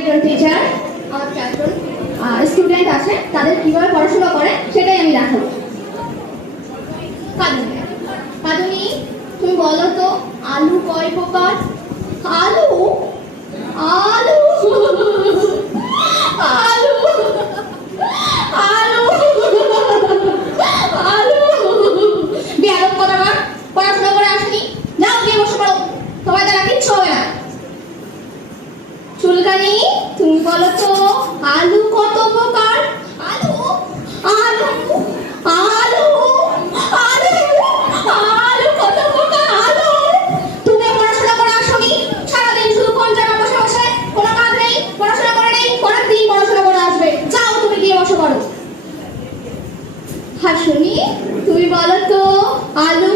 একজন টিচার আমার চারজন স্টুডেন্ট আছে, তাদের কিভাবে পড়াশোনা করে সেটাই আমি দেখাবো। কাদুনি, তুমি বলো তো আলু কয় প্রকার? আলু আলু আলু আলু আলু বেয়াদব কথাটা, পড়াশোনা করে আসনি, যাও গিয়ে বসে পড়ো, তোমার দ্বারা কিচ্ছু হবে না। চুলকানি, তুমি বলো তো আলু কত প্রকার? আলু আলু আলু আলু আলু কত প্রকার? আলু। তুমি পড়াশোনা করে আসনি, সারাদিন শুধু কোন জায়গায় বসে বসে, কোনো কাজ নেই, পড়াশোনা করে নেই, পরের দিন পড়াশোনা করে আসবে, যাও তুমি গিয়ে বসে পড়ো। হাসুনি, তুমি বলো তো আলু